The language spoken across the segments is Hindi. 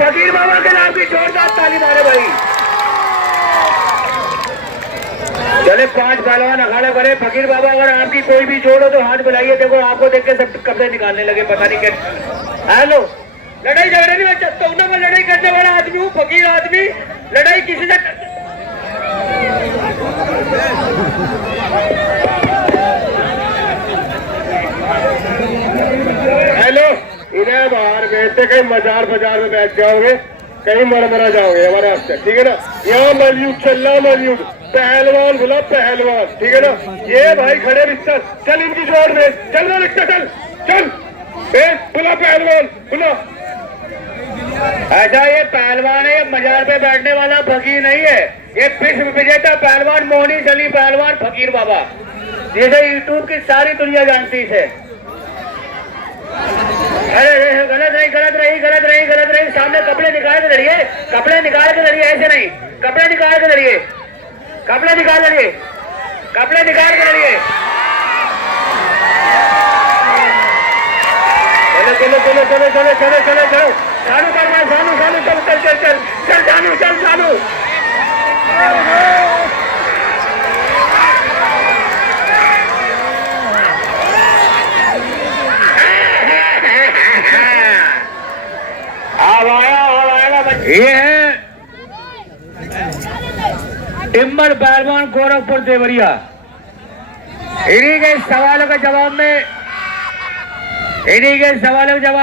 फकीर बाबा के नाम की जोरदार ताली मारे भाई। चले 5 पहलवान अखाड़े करे। फकीर बाबा अगर आपकी कोई भी जोड़ हो तो हाथ बुलाइए। देखो आपको देख के सब कपड़े निकालने लगे, पता नहीं क्या। हेलो, लड़ाई झगड़े नहीं, मैं चाहता हूँ ना, मैं लड़ाई करने वाला आदमी हूँ, फकीर आदमी। लड़ाई किसी से हेलो, इधर बाहर बैठते कहीं मजार बाजार में बैठ जाओगे, कहीं मरा जाओगे हमारे हाथ से, ठीक है ना। यहाँ मलयुद्ध चल रहा, मलयुद्ध। पहलवान बुला पहलवान, ठीक है ना। ये भाई खड़े रिश्ता, चल इनकी जोड़ में, चल ना रिश्ता, चल चल बुला पहलवान बुला। ऐसा ये पहलवान है, ये मजार पे बैठने वाला फकीर नहीं है। ये विश्व विजेता पहलवान मोहनीश अली पहलवान फकीर बाबा, जिसे यूट्यूब की सारी दुनिया जानती है। अरे गलत रही। सामने कपड़े निकाल के धरिए, कपड़े निकाल के धरिए, ऐसे नहीं, कपड़े निकाल के धरिए, कपड़े निकाल के धरिए, कपड़े निकाल के धरिए। चलो चालू करना, चालू चल चालू। ये है टिम्बर पहलवान गोरखपुर देवरिया। इन्हीं के सवालों के जवाब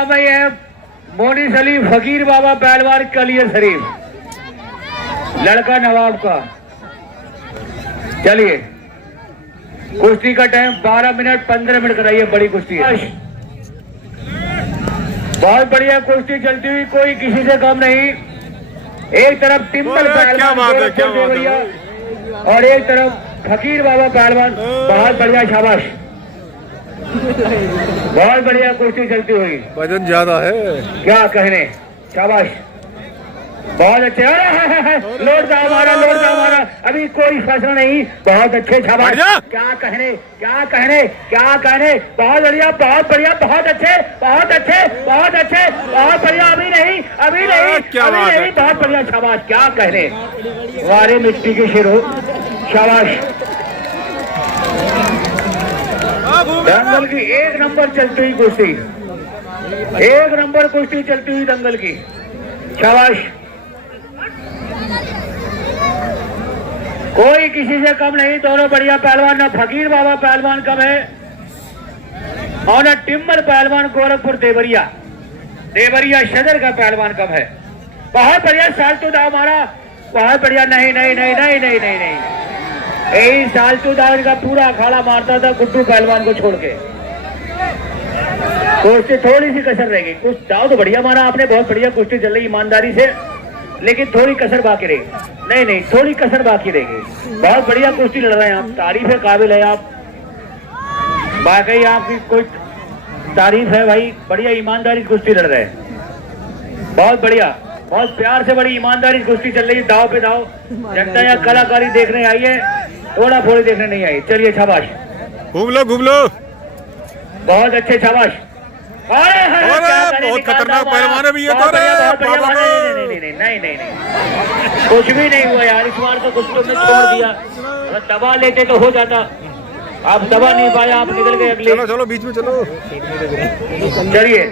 में ये है मोहनीश अली फकीर बाबा पहलवान कलियर शरीफ, लड़का नवाब का। चलिए, कुश्ती का टाइम 12 मिनट 15 मिनट कराइए। बड़ी कुश्ती है, बहुत बढ़िया कुश्ती चलती हुई, कोई किसी से कम नहीं। एक तरफ टिम्बर पहलवान देवरिया और एक तरफ फकीर बाबा पहलवान। बहुत बढ़िया, शाबाश, बहुत बढ़िया कुश्ती चलती हुई। वजन ज्यादा है, क्या कहने, शाबाश, बहुत अच्छे। लोड था हमारा, अभी कोई फैसला नहीं। बहुत अच्छे, शाबाश, क्या कहने, बहुत बढ़िया, बहुत अच्छे, बहुत बढ़िया। अभी नहीं, बहुत बढ़िया, शाबाश, क्या कहने। वारे मिट्टी के शेरों, शाबाश। दंगल की 1 नंबर चलती हुई कुश्ती, 1 नंबर कुश्ती चलती हुई दंगल की, शाबाश। कोई किसी से कम नहीं, दोनों बढ़िया पहलवान। ना फकीर बाबा पहलवान कम है और ना टिम्बर पहलवान गोरखपुर देवरिया सदर का पहलवान कम है। बहुत बढ़िया सालतू दाव मारा, बहुत बढ़िया। नहीं, यही सालतू दाव का पूरा अखाड़ा मारता था गुड्डू पहलवान को छोड़ के। कुश्ती थोड़ी सी कसर रहेगी। कुछ दाव तो बढ़िया मारा आपने, बहुत बढ़िया कुश्ती चल रही ईमानदारी से, लेकिन थोड़ी कसर बाकी रहेगी। नहीं, थोड़ी कसर बाकी रहेगी। बहुत बढ़िया कुश्ती लड़ रहे हैं आप, तारीफ है, काबिल है आप, वाकई आपकी कोई तारीफ है भाई। बढ़िया ईमानदारी कुश्ती लड़ रहे हैं, बहुत बढ़िया, बहुत प्यार से बड़ी ईमानदारी कुश्ती चल रही है। दाव पे दाव। जनता यहाँ कलाकारी देखने आई है, थोड़ा फोड़ी देखने नहीं आई। चलिए, शाबाश, घूम लो। बहुत अच्छे, शाबाश। बहुत खतरनाक पहलवान है भी ये तो। नहीं, कुछ भी नहीं हुआ यार, इस बार तो कुछ तुमने छोड़ दिया। अगर दबा लेते तो हो जाता, आप दबा नहीं पाया, आप निकल गए अगले। चलो बीच में चलो। चलिए,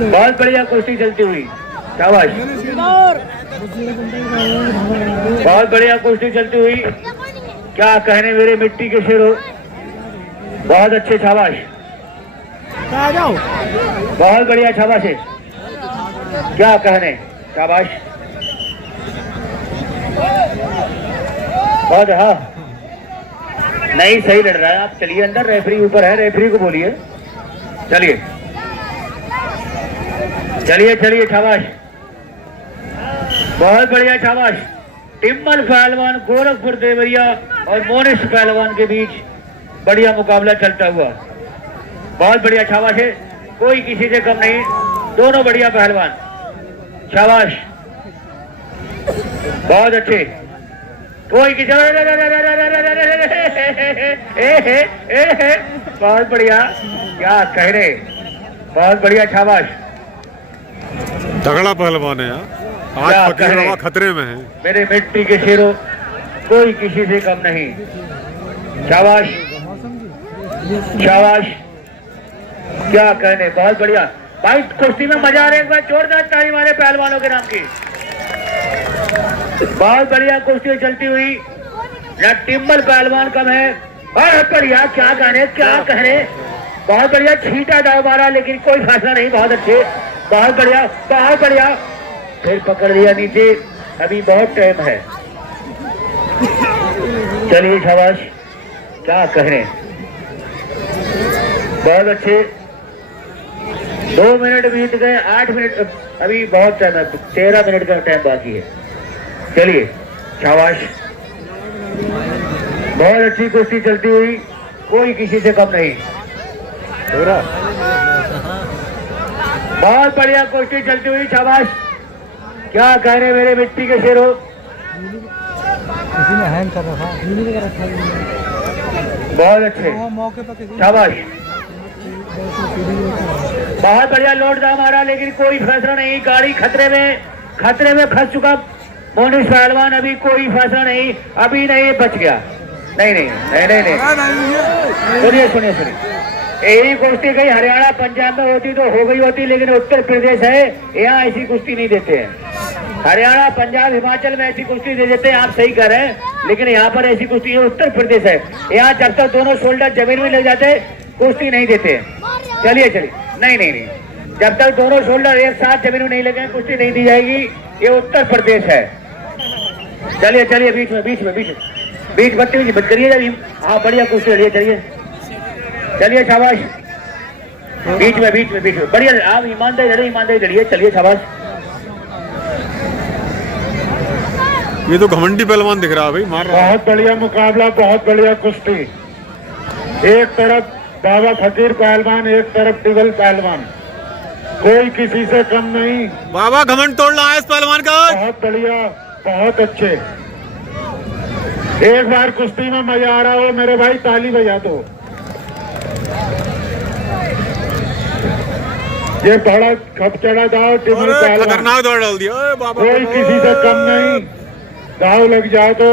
बहुत बढ़िया कुश्ती चलती हुई, शाबाश, बहुत बढ़िया कुश्ती चलती हुई। क्या कहने मेरे मिट्टी के शेरों, बहुत अच्छे, शाबाश, बहुत बढ़िया, शाबाश है, क्या कहने, शाबाश, बहुत। हाँ, नहीं, सही लड़ रहा है आप। चलिए अंदर, रेफरी ऊपर है, रेफरी को बोलिए। चलिए, शाबाश, बहुत बढ़िया, शाबाश। टिम्बर पहलवान गोरखपुर देवरिया और मोहनीश पहलवान के बीच बढ़िया मुकाबला चलता हुआ, बहुत बढ़िया, शाबाश है। कोई किसी से कम नहीं, दोनों बढ़िया पहलवान, शाबाश, बहुत अच्छे। कोई किसी, बहुत बढ़िया, क्या कह रहे, बहुत बढ़िया, शाबाश। तगड़ा पहलवान है यार। क्या आज फकीर कहें? बाबा खतरे में है। मेरे मिट्टी के शेरों, कोई किसी से कम नहीं। शाबाश शाबाश, क्या कहने, बहुत बढ़िया भाई। कुश्ती में मजा आ रहा है, एक बार जोरदार ताली मारे पहलवानों के नाम की। बहुत बढ़िया कुश्ती चलती हुई, यहाँ टिम्बल पहलवान कम है। बहुत बढ़िया, क्या कहने क्या कहने, बहुत बढ़िया। छीटा दाव मारा लेकिन कोई फैसला नहीं, बहुत अच्छे, बहुत बढ़िया बहुत बढ़िया। फिर पकड़ लिया नीचे, अभी बहुत टाइम है। चलिए शाबाश, क्या कहने, बहुत अच्छे। 2 मिनट बीत गए, 8 मिनट, अभी बहुत टाइम है, 13 मिनट का टाइम बाकी है। चलिए शाबाश, बहुत अच्छी कुश्ती चलती हुई, कोई किसी से कम नहीं। बहुत बढ़िया कुश्ती चलती हुई, शाबाश, क्या कह रहे मेरे मिट्टी के शेरों। किसी ने हैंग कर रखा, बहुत अच्छे, मौके पर किसी शाबाश, बहुत बढ़िया। लौट जा मारा लेकिन कोई फैसला नहीं, गाड़ी खतरे में फंस चुका मोनिश पहलवान, अभी कोई फैसला नहीं, अभी नहीं, बच गया। नहीं नहीं नहीं नहीं नहीं, सुनिए सुनिए सुनिए, यही कुश्ती कहीं हरियाणा पंजाब में होती तो हो गई होती, लेकिन उत्तर प्रदेश है, यहाँ ऐसी कुश्ती नहीं देते हैं। हरियाणा पंजाब हिमाचल में ऐसी कुश्ती दे देते हैं, आप सही कह रहे हैं, लेकिन यहाँ पर ऐसी कुश्ती, ये उत्तर प्रदेश है, यहाँ जब तक दोनों शोल्डर जमीन में लग जाते कुश्ती नहीं देते। चलिए चलिए, नहीं नहीं नहीं, जब तक दोनों शोल्डर एक साथ जमीन में नहीं लगे कुश्ती नहीं दी जाएगी, ये उत्तर प्रदेश है। चलिए चलिए, बीच में बीच में बीच में बीच बत्ती बच करिए जब, हाँ बढ़िया कुश्ती चलिए, चलिए चलिए शाबाश, बीच में बीच में बीच में बढ़िया, आप ईमानदारी लड़िए, ईमानदारी लड़िए, चलिए शाबाश। ये तो घमंडी पहलवान दिख रहा है भाई, मार रहा है। बहुत बढ़िया मुकाबला, बहुत बढ़िया कुश्ती। एक तरफ बाबा फकीर पहलवान, एक तरफ टिबल पहलवान, कोई किसी से कम नहीं। बाबा घमंड तोड़ रहा है इस पहलवान का। बहुत बढ़िया, बहुत अच्छे। एक बार कुश्ती में मजा आ रहा हो मेरे भाई, ताली बजा दो। ये बड़ा खप चढ़ा दाव टिबल अरे पहलवान, खतरनाक दौड़ डाल दिया। ओए बाबा, कोई किसी से कम नहीं। दाव लग जाए तो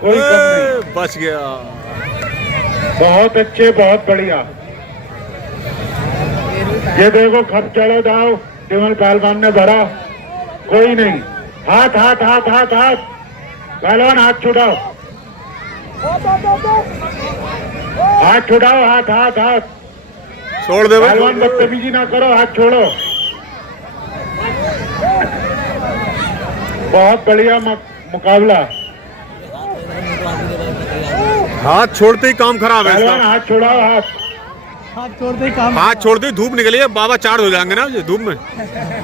कोई कम नहीं। ओए, बच गया। बहुत अच्छे, बहुत बढ़िया। ये देखो खप चढ़ा दाव टिमल पहलवान ने भरा, कोई नहीं। हाथ हाथ हाथ हाथ हाथ, पहलवान हाथ छुड़ाओ, हाथ छुड़ाओ, हाथ हाथ हाथ। छोड़ दे भाई। पहलवान बदतमीजी ना करो, हाथ छोड़ो। बहुत बढ़िया मुकाबला। हाथ छोड़ते ही काम खराब है पहलवान इसका। हाथ छुड़ाओ, हाथ छोड़ दे, काम हाथ छोड़ते ही धूप निकली है, बाबा चार्ज हो जाएंगे ना ये धूप में।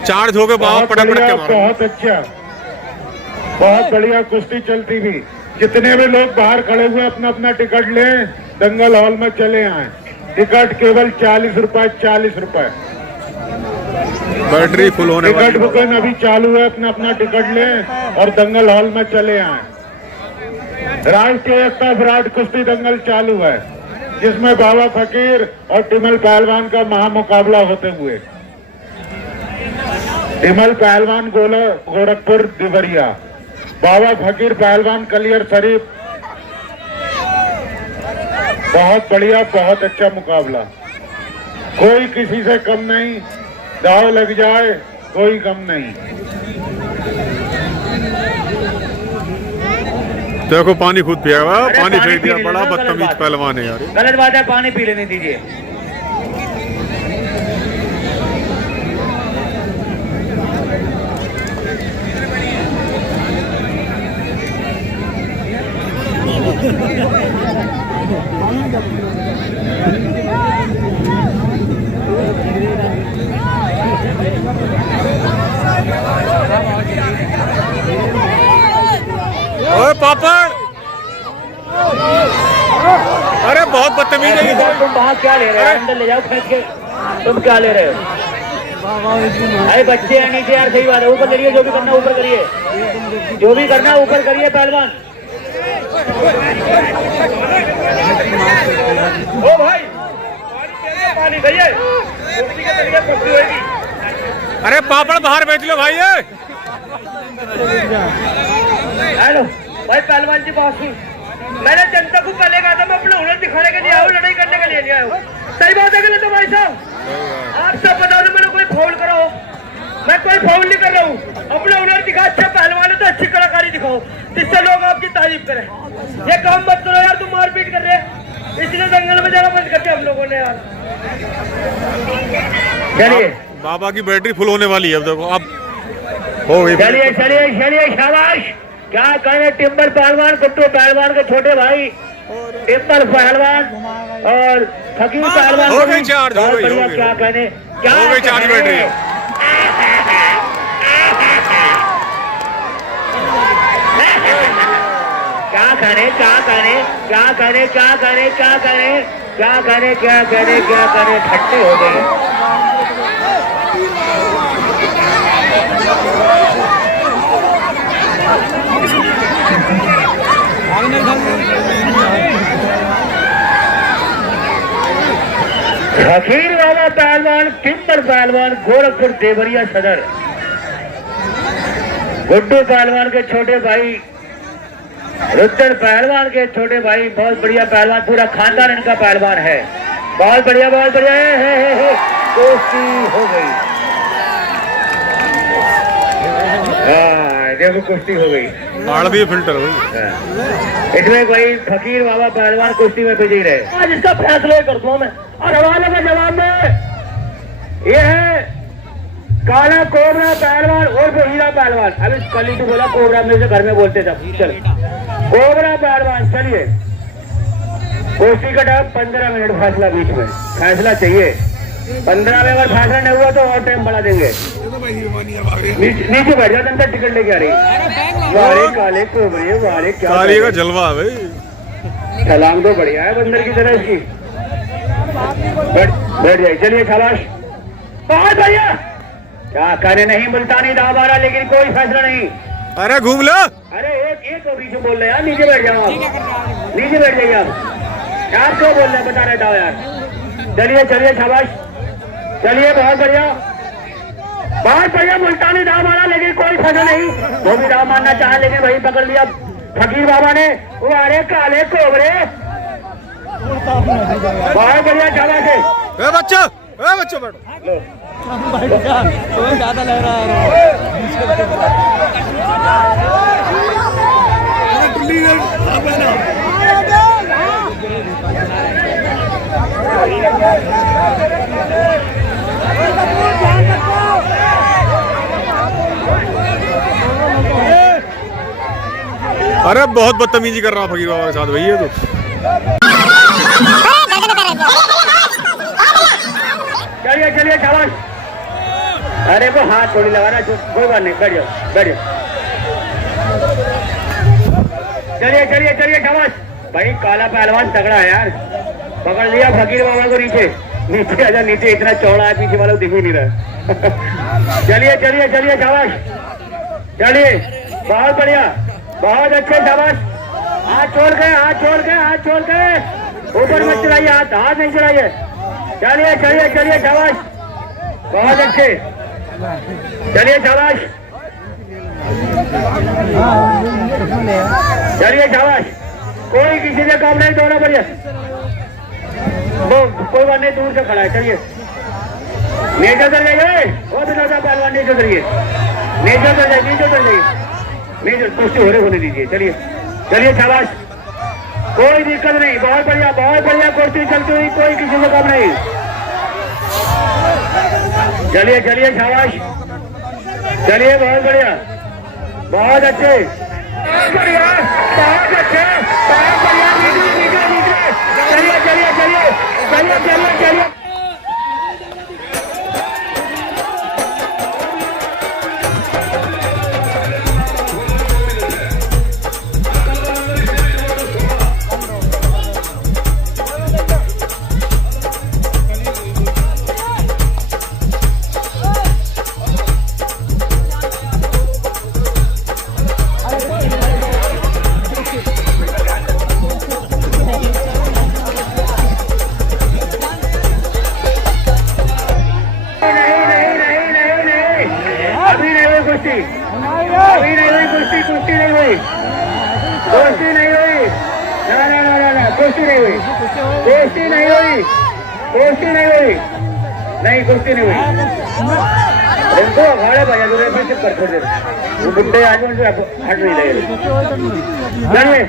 चार्ज होके बाबा बहुत पटक पटक बढ़िया, के मारो। बहुत अच्छा, बहुत बढ़िया कुश्ती चलती भी। जितने भी लोग बाहर खड़े हुए अपना अपना टिकट लें, दंगल हॉल में चले आए। टिकट केवल 40 रुपए, 40 रुपए। बैटरी फुल होने टिकट वाली। बुकिंग अभी चालू है, अपना अपना टिकट लें और दंगल हॉल में चले आए। राष्ट्रीय एकता विराट कुश्ती दंगल चालू है, जिसमें बाबा फकीर और टिमल पहलवान का महामुकाबला होते हुए। टिमल पहलवान गोरखपुर देवरिया, बाबा फकीर पहलवान कलियर शरीफ। बहुत बढ़िया, बहुत अच्छा मुकाबला, कोई किसी से कम नहीं। दाव लग जाए कोई कम नहीं। देखो पानी खुद पिएगा, अरे पानी पानी फेंक दिया। पी बड़ा लेना, गलत बदतमीज बात। पहलवान है यार ये। गलत बात है, पानी पी लेने दीजिए। ओए पापड़, अरे बहुत बदतमीज है ये तो। तुम बाहर क्या ले रहे हो, अंदर ले जाओ खींच के। तुम क्या ले रहे हो? अरे बच्चे हैं नीचे यार, सही बात है। ऊपर करिए, जो भी करना ऊपर करिए, जो भी करना ऊपर करिए पहलवान। ओ भाई पानी चाहिए, कुश्ती के तरीके कुश्ती होगी। अरे पापड़ बाहर बेच लो भाई ये। हेलो भाई पहलवान जी बहुत ही मैंने जनता को पहले कहा था मैं अपना हुनर दिखाने के लिए आया हूँ, लड़ाई करने के लिए नहीं आया हूँ। सही बात है कि नहीं तो भाई साहब आप सब बता दो मैंने कोई फाउल करा हो? मैं कोई फाउल नहीं कर रहा हूँ। अपना हुनर दिखा, अच्छा पहलवान है तो अच्छी कलाकारी दिखाओ जिससे लोग आपकी तारीफ करें। ये काम मत करो यार, तुम मारपीट कर रहे हैं इसलिए दंगल में जाना बंद कर दिया हम लोगों ने यार। चलिए बाबा की बैटरी फुल होने वाली है अब देखो, अब हो गई। चलिए चलिए चलिए शाबाश। क्या कहें टिम्बर पहलवान, गुड्डू पहलवान के छोटे भाई टिम्बर पहलवान और फकीर पहलवान हो गई चार्ज, हो गई, हो गई। क्या कहने, क्या हो गई चार्ज बैटरी। क्या करें क्या करें क्या करें क्या करें क्या करें क्या करें क्या करें क्या करें ठट्टे हो गए। फकीर बाबा पहलवान टिम्बर पहलवान गोरखपुर देवरिया सदर, गुड्डू पहलवान के छोटे भाई रुद्र पहलवान के छोटे भाई, बहुत बढ़िया पहलवान, पूरा खानदान इनका पहलवान है। बहुत बढ़िया बहुत बढ़िया है। दोस्ती हो गई। देखो कुश्ती हो गई, भी फिल्टर हुई। इसमें कोई फकीर बाबा पहलवान कुश्ती में विजयी रहे। आज इसका फैसला कर दूं मैं। और हवाले का जवाब में ये है काला कोबरा पहलवान और हीरा पहलवान। अभी कल ही तो बोला कोबरा, में से घर में बोलते थे। चल कोबरा पहलवान, चलिए कुश्ती का टाइम 15 मिनट फैसला बीच में, फैसला चाहिए। 15 में अगर फैसला नहीं हुआ तो और टाइम बढ़ा देंगे। नीचे बैठ जाते अंदर टिकट लेके आ रही। वाले काले कोबरे वाले, क्या काली का जलवा है भाई। सलाम तो बढ़िया है बंदर की तरह इसकी। बैठ जाइए, चलिए शाबाश। बहुत बढ़िया। क्या करे, नहीं मुल्तानी दाव आ रहा लेकिन कोई फैसला नहीं। अरे घूम लो। अरे एक और बीच में बोल रहे यार, नीचे बैठ जाओ आप, नीचे बैठ जाइए आप क्यों बोल रहे हैं, बता रहे दाव यार। चलिए चलिए शाबाश, चलिए बहुत बढ़िया बहुत बढ़िया। मुल्तानी दाव मारा लेकिन कोई फैसला नहीं। वो भी दाव मारना चाहा लेकिन वही पकड़ लिया फकीर बाबा ने। वो अरे काले कोबरे, बहुत बढ़िया शाबाश है। बच्चों बैठो। ज्यादा लग रहा है। अरे बहुत बदतमीजी कर रहा फकीर बाबा के साथ भैया तो। चलिए चलिए शाबाश। अरे वो हाथ थोड़ी लगाना, कोई बात नहीं, बैठ जाओ बैठ जाओ। चलिए चलिए चलिए शाबाश। भाई काला पहलवान तगड़ा है यार, पकड़ लिया फकीर बाबा को। नीचे नीचे आजा, नीचे इतना चौड़ा है पीछे वाला दिख ही नहीं रहा। चलिए चलिए चलिए शाबाश, चलिए बहुत बढ़िया बहुत अच्छे शाबाश। हाथ छोड़ गए हाथ छोड़ गए हाथ छोड़ गए, ऊपर मत चढ़ाइए हाथ, हाथ नहीं चढ़ाइए। चलिए चलिए चलिए शाबाश बहुत अच्छे, चलिए शाबाश चलिए शाबाश। कोई किसी से काम नहीं, दोनों बढ़िया। वो कोई बात नहीं, दूर से खड़ा है। चलिए नीचे उतर जाइए, वो भी लौटा पहलवान नीचे उतरिए, नीचे उतर जाइए नीचे उतर जाइए, नीचे कुश्ती होने दीजिए। चलिए चलिए शाबाश, कोई दिक्कत नहीं, बहुत बढ़िया कुश्ती चलती हुई, कोई किसी से काम नहीं। चलिए चलिए शाबाश, चलिए बहुत बढ़िया बहुत अच्छे बढ़िया बहुत अच्छे बहुत बढ़िया। चलिए चलिए चलिए चलिए चलिए चलिए। कुश्ती नहीं हुई, कुश्ती नहीं हुई, कुश्ती नहीं हुई, नहीं कुश्ती नहीं हुई। इनको अखाड़े बजा दो, रेफरी से कर छोड़ दे, वो बुड्ढे आज उनसे हट नहीं रहे। जानिए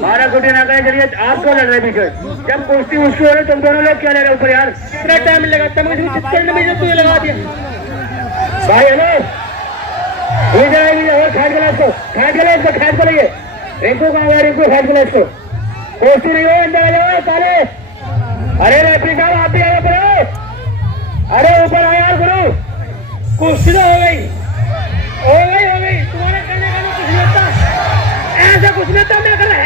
मारा कुटी ना कहे, चलिए आप क्यों लड़ रहे पीछे? जब कुश्ती उश्ती हो रही तुम दोनों लोग क्या ले रहे ऊपर यार? इतना टाइम लगाता है, मुझे चित्कड़ में तुझे लगा दिया भाई। हेलो इधर आएगी और खाट गला इसको, खाट गला इसको, खाट गला ये रिंकू कहाँ गया? रिंकू खाट गला इसको, कुश्ती नहीं हो अंदर आ जाओ काले। अरे रेफरी साहब आप भी आए ऊपर, अरे ऊपर आए यार गुरु, कुश्ती तो हो गई, हो गई, हो गई। तुम्हारे कहने का कुछ नहीं होता, ऐसा कुछ नहीं होता। मैं कर रहा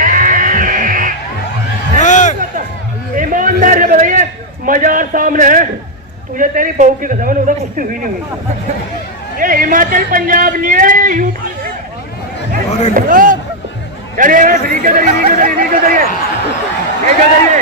ईमानदार से बताइए, मजार सामने है, तुझे तेरी बहू की कसम है, कुश्ती हुई नहीं हुई। ये हिमाचल पंजाब नहीं है, ये यूपी। चलिए नीचे उतरिए, नीचे उतरिए, नीचे उतरिए, नीचे उतरिए।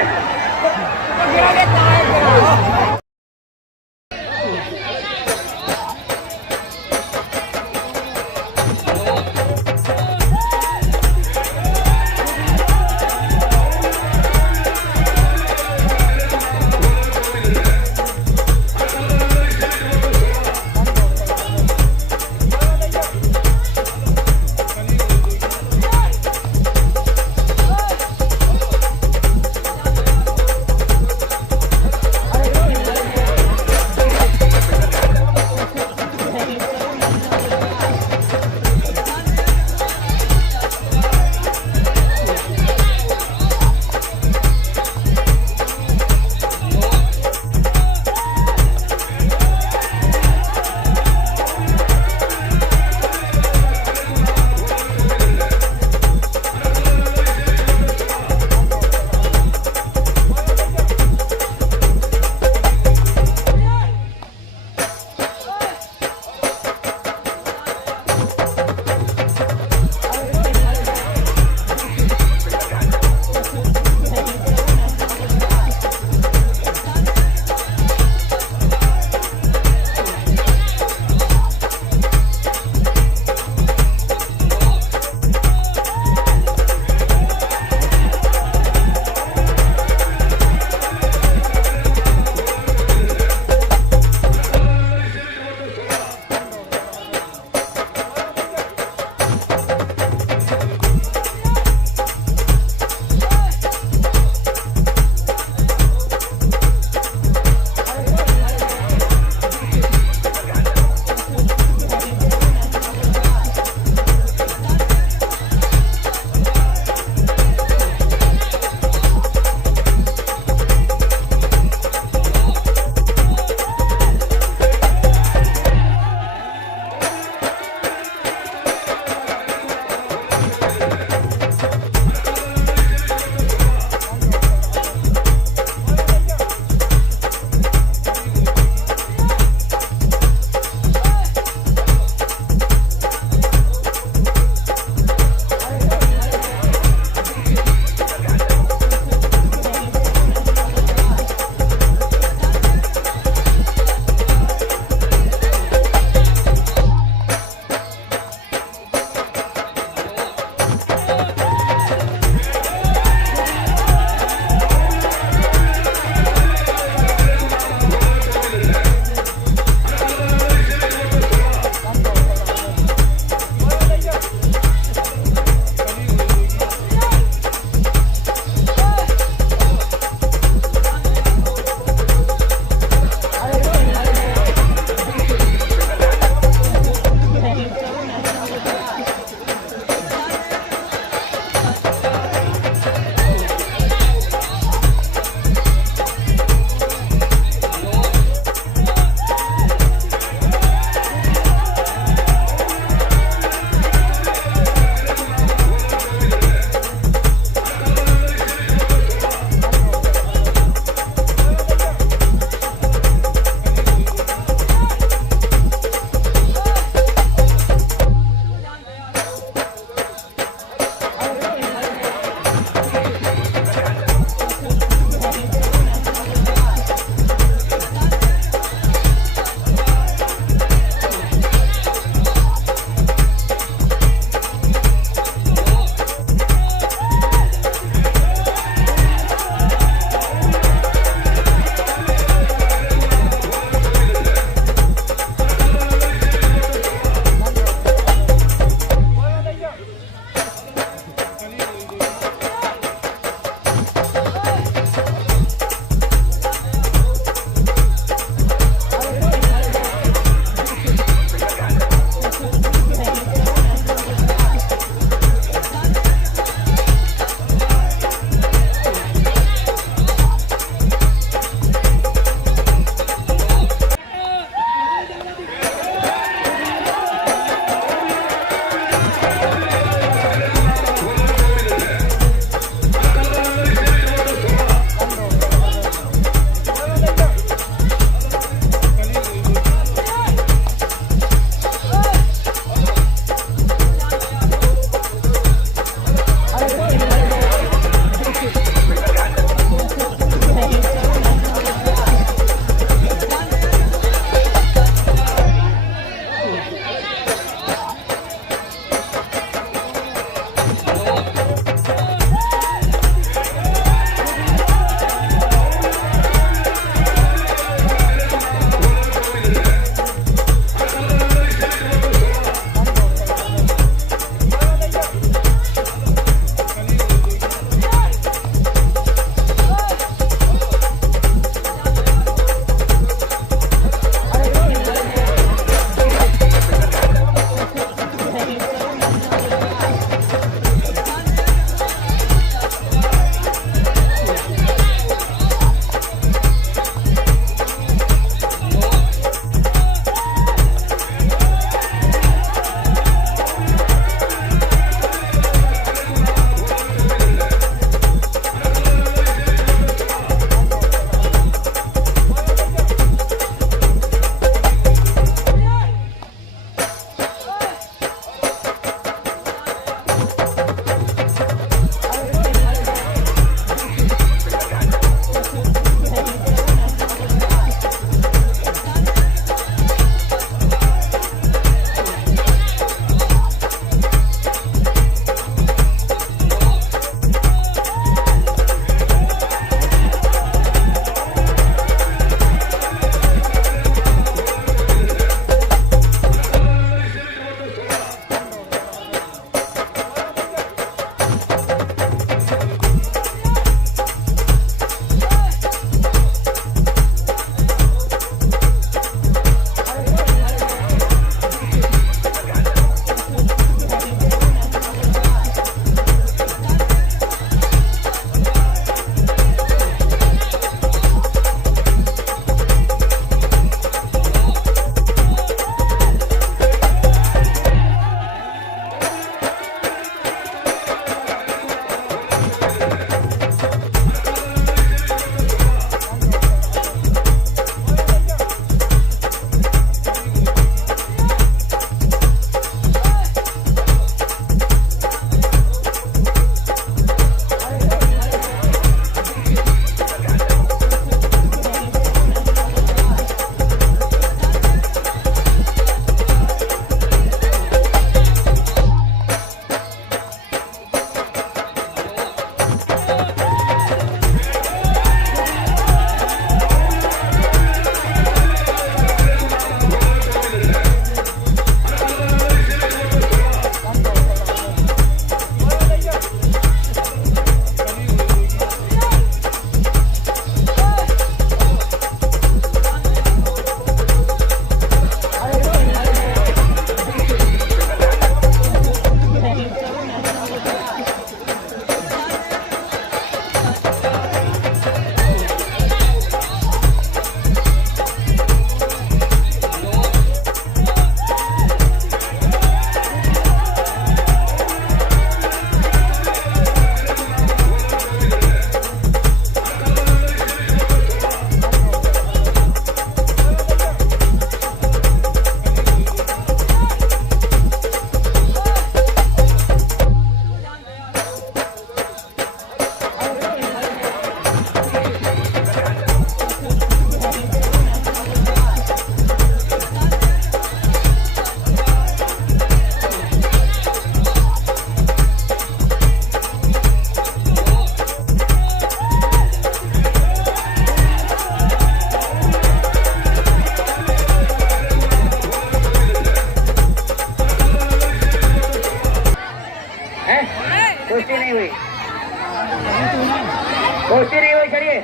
कुश्ती नहीं हुई, चलिए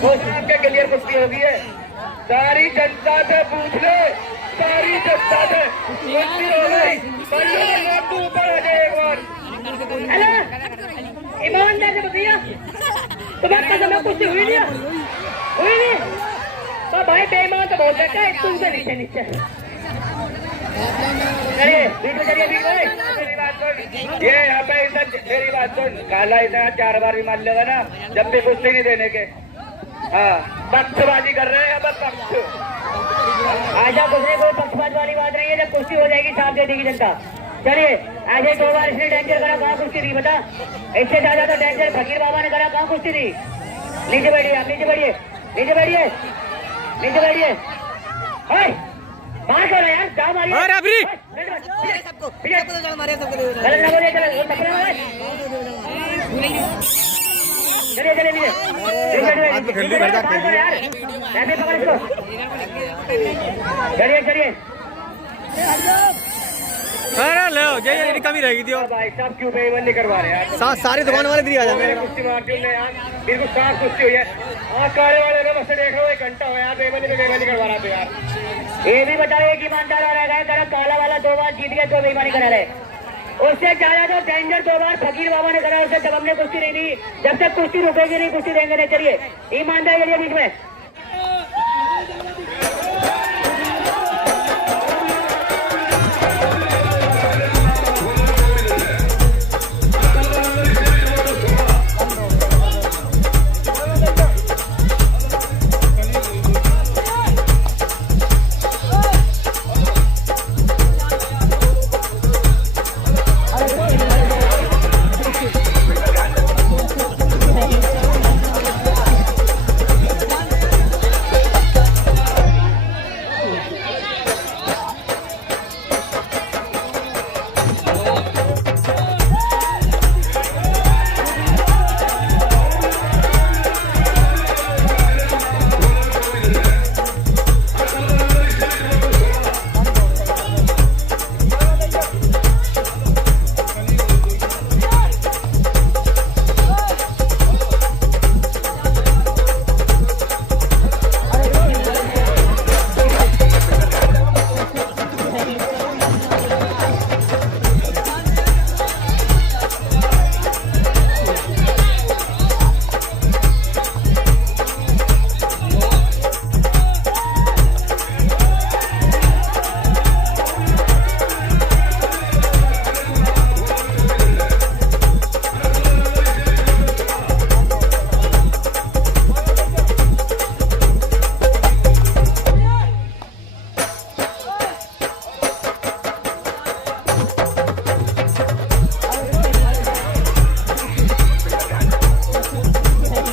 कुश्ती आपके क्लियर कुश्ती होगी है। सारी जनता से पूछ ले, सारी जनता से कुश्ती हो गई। तू ऊपर आ जाए एक बार। हेलो ईमानदार से बताइए, तुम्हारे पास में कुछ हुई नहीं, हुई नहीं तो भाई बेईमान तो बहुत है, तुमसे नीचे नीचे चलिए बीच में, चलिए बीच में। मेरी बात सुन, ये यहाँ पे इधर मेरी बात सुन, काला इतना 4 बार भी मान लेगा ना, जब भी कुश्ती नहीं देने के। हाँ पक्षबाजी कर रहे हैं, बस पक्ष। आशा कुछ नहीं, कोई पक्षपात वाली बात नहीं है। जब कुश्ती हो जाएगी साथ दे देगी जनता। चलिए ऐसे 2 बार इसने डेंजर करा, कहाँ कुश्ती दी बता? इससे ज्यादा तो डेंजर फकीर बाबा ने करा, कहाँ कुश्ती दी? नीचे बैठिए आप, नीचे बैठिए, नीचे बैठिए, नीचे बैठिए। मार करो यार, जाओ मारिए। अरे रेफरी सबको मारे सबको चलो ना बोलिए, चलो टपरा मारे। चलिए चलिए नीचे, नीचे मार करो यार, ऐसे पकड़ इसको। चलिए चलिए। अरे ले ये कमी रहेगी थी। भाई साहब क्यों बेईमानी करवा रहे हैं यार? सारी दुकान वाले दिया मेरे कुश्ती मार्केट में यार बिल्कुल साफ कुश्ती हुई है। काले वाले ने बस देख लो, 1 घंटा हो यार बेईमानी पे बेईमानी करवा रहा था यार। ये भी बता रहे कि ईमानदार आ रहा है, काला वाला 2 बार जीत गया, 2 बेईमानी करा रहे। उससे ज्यादा तो डेंजर 2 बार फकीर बाबा ने करा, उससे जब हमने कुश्ती नहीं दी, जब तक कुश्ती रुकेगी नहीं कुश्ती देंगे नहीं। चलिए ईमानदार चलिए बीच में।